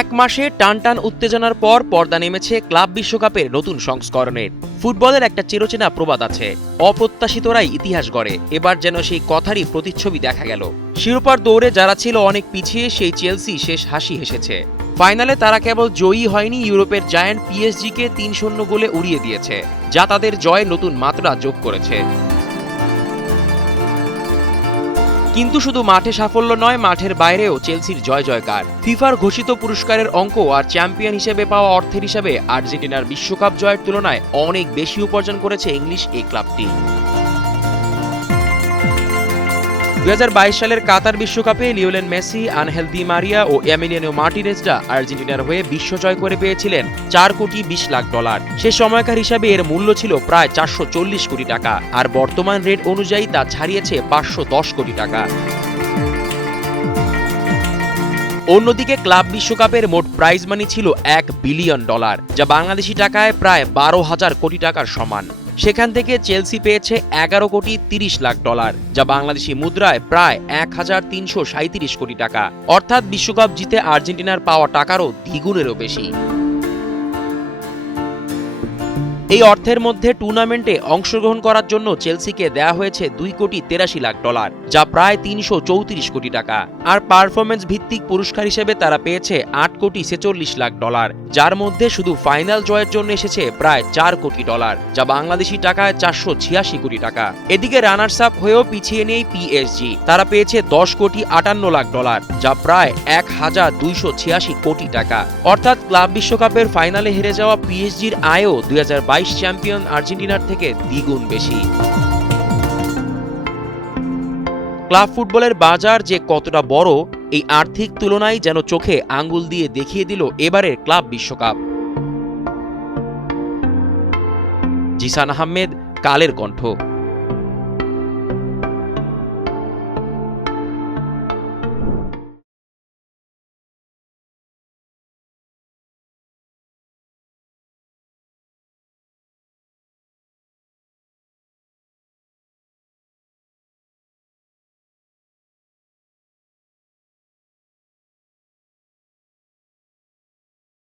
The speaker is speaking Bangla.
এক মাসে টানটান উত্তেজনার পর পর্দা নেমেছে ক্লাব বিশ্বকাপের নতুন সংস্করণের ফুটবলের একটা চিরচেনা প্রবাদ আছে। অপ্রত্যাশিতরাই ইতিহাস গড়ে। এবার যেন সেই কথারই প্রতিচ্ছবি দেখা গেল। শিরোপার দৌড়ে যারা ছিল অনেক পিছিয়ে, সেই চেলসি শেষ হাসি হেসেছে। ফাইনালে তারা কেবল জয়ী হয়নি, ইউরোপের জায়ান্ট পিএসজিকে তিন শূন্য গোলে উড়িয়ে দিয়েছে, যা তাদের জয়ে নতুন মাত্রা যোগ করেছে। কিন্তু শুধু মাঠে সাফল্য নয়, মাঠের বাইরেও চেলসির জয় জয়কার। ফিফার ঘোষিত পুরস্কারের অঙ্ক আর চ্যাম্পিয়ন হিসেবে পাওয়া অর্থের হিসাবে আর্জেন্টিনার বিশ্বকাপ জয়ের তুলনায় অনেক বেশি উপার্জন করেছে ইংলিশ এই ক্লাবটি। দু হাজার বাইশ সালের কাতার বিশ্বকাপে Lionel Messi, Angel Di Maria ও এমিলিয়ানো মার্টিনেজরা আর্জেন্টিনার হয়ে বিশ্ব জয় করে পেয়েছিলেন চার কোটি বিশ লাখ ডলার। সে সময়কার হিসাবে এর মূল্য ছিল প্রায় চারশো চল্লিশ কোটি টাকা, আর বর্তমান রেট অনুযায়ী তা ছাড়িয়েছে পাঁচশো দশ কোটি টাকা। অন্যদিকে ক্লাব বিশ্বকাপের মোট প্রাইজ মানি ছিল এক বিলিয়ন ডলার যা বাংলাদেশি টাকায় প্রায় বারো হাজার কোটি টাকার সমান। সেখান থেকে চেলসি পেয়েছে এগারো কোটি তিরিশ লাখ ডলার যা বাংলাদেশি মুদ্রায় প্রায় এক হাজার তিনশো সাঁত্রিশ কোটি টাকা। অর্থাৎ বিশ্বকাপ জিতে আর্জেন্টিনার পাওয়া টাকারও দ্বিগুণেরও বেশি। এই অর্থের মধ্যে টুর্নামেন্টে অংশগ্রহণ করার জন্য চেলসিকে দেয়া হয়েছে দুই কোটি তেরাশি লাখ ডলার, যা প্রায় তিনশো চৌত্রিশ কোটি টাকা। আর পারফরমেন্স ভিত্তিক পুরস্কার হিসেবে তারা পেয়েছে আট কোটি ছেচল্লিশ লাখ ডলার, যার মধ্যে শুধু ফাইনাল জয়ের জন্য এসেছে প্রায় চার কোটি ডলার, যা বাংলাদেশি টাকায় চারশো ছিয়াশি কোটি টাকা। এদিকে রানার্স আপ হয়েও পিছিয়ে নেই পিএসজি, তারা পেয়েছে দশ কোটি আটান্ন লাখ ডলার, যা প্রায় এক হাজার দুইশো ছিয়াশি কোটি টাকা। অর্থাৎ ক্লাব বিশ্বকাপের ফাইনালে হেরে যাওয়া পিএসজির আয়ও দুই চ্যাম্পিয়ন আর্জেন্টিনার থেকে দ্বিগুণ বেশি। ক্লাব ফুটবলের বাজার যে কতটা বড়, এই আর্থিক তুলনায় যেন চোখে আঙ্গুল দিয়ে দেখিয়ে দিল এবারের ক্লাব বিশ্বকাপ। জিসান আহমেদ, কালের কণ্ঠ।